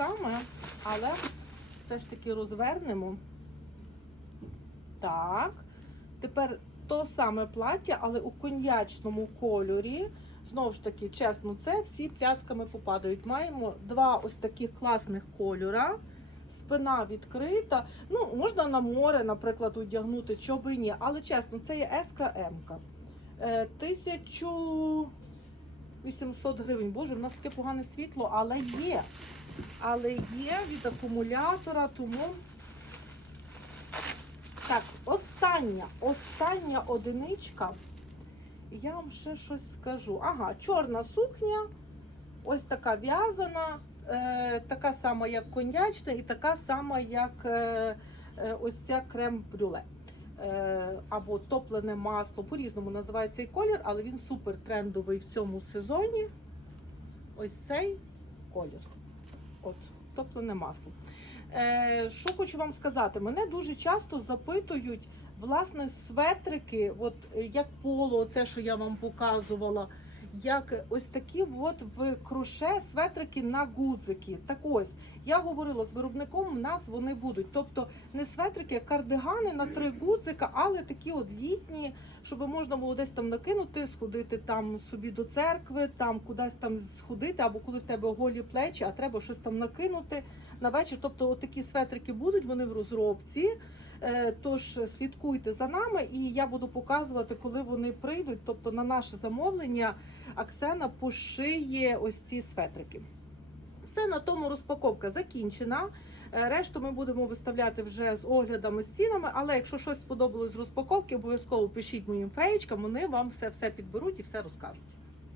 саме, але все ж таки розвернемо. Так. Тепер то саме плаття, але у коньячному кольорі. Знову ж таки, чесно, це всі плясками попадають. Маємо два ось таких класних кольора. Спина відкрита. Ну, можна на море, наприклад, одягнути, чоби ні. Але чесно, це є СКМ. 1800 е, гривень. Боже, в нас таке погане світло, але є але є від акумулятора, тому так, остання, остання одиничка. Я вам ще щось скажу. Ага, чорна сукня, ось така в'язана, е, така сама, як коньячна, і така сама, як е, е ось ця крем-брюле. Е, або топлене масло. По-різному називається цей колір, але він супер трендовий в цьому сезоні. Ось цей колір. От, топлене масло. Е, Що хочу вам сказати? Мене дуже часто запитують власне светрики, от як поло, це що я вам показувала як ось такі от в круше светрики на гудзики. Так ось я говорила з виробником, У нас вони будуть. Тобто не светрики, а кардигани на три гудзика, але такі от літні, щоб можна було десь там накинути, сходити там собі до церкви, там кудись там сходити, або коли в тебе голі плечі, а треба щось там накинути на вечір. Тобто, от такі светрики будуть, вони в розробці. Е, тож слідкуйте за нами, і я буду показувати, коли вони прийдуть. Тобто на наше замовлення Аксена пошиє ось ці светрики. Все на тому розпаковка закінчена. Е, решту ми будемо виставляти вже з оглядами, з цінами. Але якщо щось сподобалось з розпаковки, обов'язково пишіть моїм феєчкам, вони вам все все підберуть і все розкажуть.